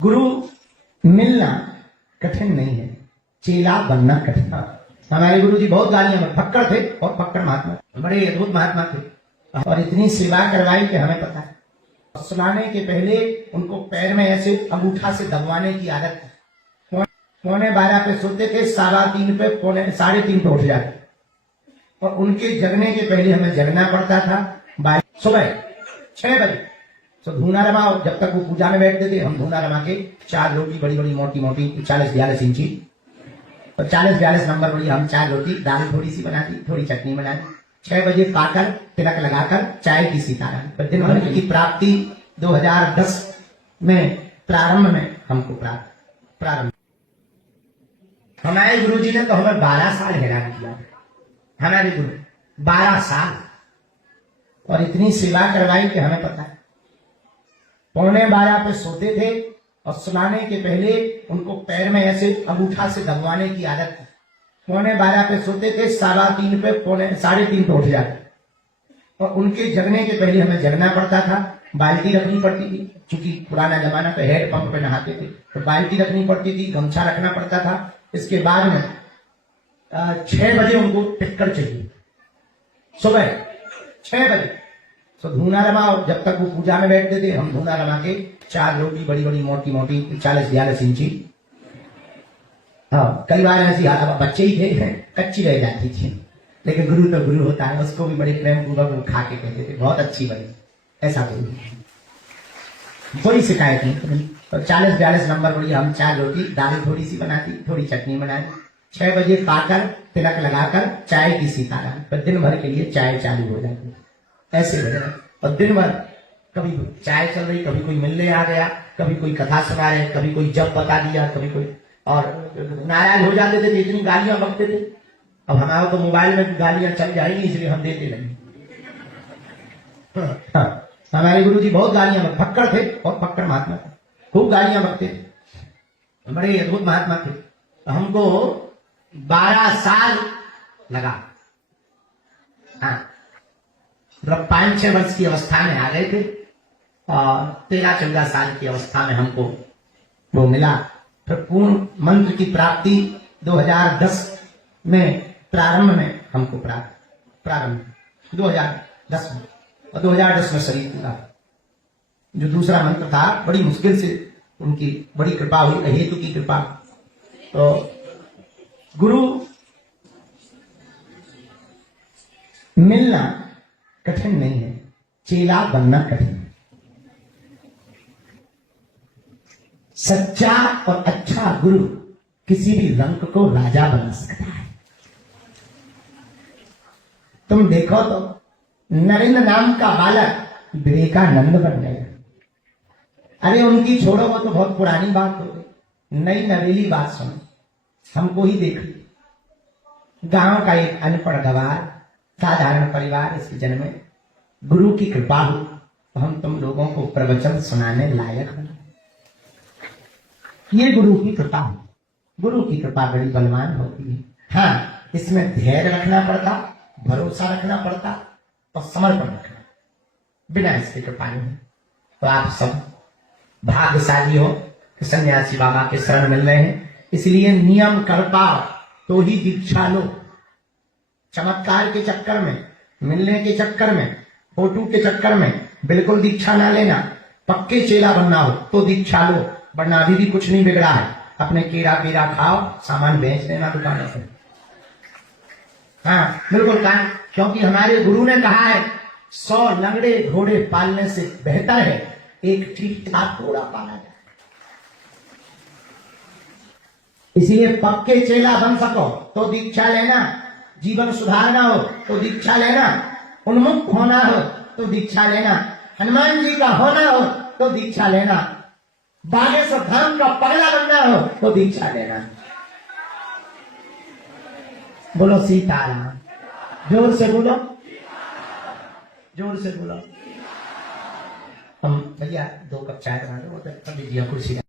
गुरु मिलना कठिन नहीं है, चेला बनना कठिन है। हमारे गुरु जी बहुत गालियां में फक्कड़ थे और फक्कड़ महात्मा, बड़े अद्भुत महात्मा थे और इतनी सेवा करवाई कि हमें पता है। सुनाने के पहले उनको पैर में ऐसे अंगूठा से दबवाने की आदत थी। 12:15 पे सोते थे, 3:15 पे 3:30 पे उठ जाते और उनके जगने के पहले हमें जगना पड़ता था। सुबह 6 बजे तो धूना रमाओ, जब तक वो पूजा में बैठते थे हम धूना रमा के 4 रोटी बड़ी बड़ी मोटी मोटी 40-42 इंची और 40-42 नंबर बड़ी हम 4 रोटी, दाल थोड़ी सी बना दी, थोड़ी चटनी बना दी। 6 बजे पाकर तिलक लगाकर चाय की सितारा पर दिन भर की प्राप्ति 2010 में प्रारंभ में हमको प्रारंभ हमारे गुरु जी ने तो हमें 12 साल हैरान किया। हमारे गुरु 12 साल और इतनी सेवा करवाई कि हमें पता है। 11:15 पे सोते थे और सुनाने के पहले उनको पैर में ऐसे अंगूठा से दबवाने की आदत थी। 11:15 पे सोते थे, 3:30 पे 3:30 पे उठ जाते और उनके जगने के पहले हमें जगना पड़ता था। बाल्टी रखनी पड़ती थी, क्योंकि पुराना जमाना पे हेड पंप पे नहाते थे तो बाल्टी रखनी पड़ती थी, गमछा रखना पड़ता था। इसके बाद में 6 बजे उनको टिक्कर चाहिए, सुबह 6 बजे तो धूना रमाओ, जब तक वो पूजा में बैठते थे हम धूना रमा के 4 रोटी बड़ी बड़ी मोटी मोटी 40-42 इंची। हाँ, कई बार ऐसी बच्चे ही थे कच्ची रह जाती थी, लेकिन गुरु तो गुरु होता है, उसको भी बड़े प्रेम पूर्वक खा के कहते थे बहुत अच्छी बनी। ऐसा कोई शिकायत नहीं। तो 40-42 नंबर बड़ी हम 4 रोटी, दाल थोड़ी सी बनाती, थोड़ी चटनी बनाती। 6 बजे पाकर तिलक लगाकर चाय की सितारा पर दिन भर के लिए चाय चालू हो जाती ऐसे और दिन भर कभी चाय चल रही, कभी कोई मिलने आ गया, कभी कोई कथा सुना रहे, कभी कोई जप बता दिया, कभी कोई और नाराज हो जाते थे, इतनी गालियां बकते थे। अब हमारा तो मोबाइल में गालियां चल जाएंगी, इसलिए हम देते नहीं। हाँ, हमारे गुरु जी बहुत गालियां में फक्कड़ थे और फक्कड़ महात्मा थे, खूब गालियां बकते थे, बड़े अद्भुत महात्मा थे। हमको 12 साल लगा। हाँ, 5-6 वर्ष की अवस्था में आ गए थे और 13-14 साल की अवस्था में हमको वो मिला। फिर पूर्ण मंत्र की प्राप्ति 2010 में प्रारंभ में हमको प्रारंभ 2010 में और 2010 में शरीर पूरा। जो दूसरा मंत्र था बड़ी मुश्किल से उनकी बड़ी कृपा हुई, हेतु की कृपा। तो गुरु मिलना कठिन नहीं है, चेला बनना कठिन है। सच्चा और अच्छा गुरु किसी भी रंग को राजा बना सकता है। तुम देखो तो नरेंद्र नाम का बालक विवेकानंद बन गया। अरे उनकी छोड़ो, वो तो बहुत पुरानी बात हो गई, नई नवेली बात सुनो। हमको ही देख ली, गांव का एक अनपढ़ गवार साधारण परिवार इसके जन्म में गुरु की कृपा हो तो हम तुम लोगों को प्रवचन सुनाने लायक बना। ये गुरु की कृपा है। गुरु की कृपा बड़ी बलवान होती है। हाँ, इसमें धैर्य रखना पड़ता, भरोसा रखना पड़ता और समर्पण रखना। बिना इसकी कृपा नहीं। तो आप सब भाग्यशाली हो कि सन्यासी बाबा के शरण मिल रहे हैं, इसलिए नियम कर पाओ तो ही दीक्षा लो। चमत्कार के चक्कर में, मिलने के चक्कर में, फोटो के चक्कर में बिल्कुल दीक्षा ना लेना। पक्के चेला बनना हो तो दीक्षा लो, वरना अभी भी कुछ नहीं बिगड़ा है। अपने केरा पेरा खाओ, सामान बेच देना दुकानों से। हाँ बिल्कुल कहा, क्योंकि हमारे गुरु ने कहा है 100 लंगड़े घोड़े पालने से बेहतर है एक ठीक ठाक घोड़ा पाला जाए। इसलिए पक्के चेला बन सको तो दीक्षा लेना, जीवन सुधारना हो तो दीक्षा लेना, उन्मुक्त होना हो तो दीक्षा लेना, हनुमान जी का होना हो तो दीक्षा लेना, बागेश्वर धाम का पगला बनना हो तो दीक्षा लेना। बोलो सीताराम, जोर से बोलो, जोर से बोलो। हम भैया 2 कप चाय बना दो, कुर्सी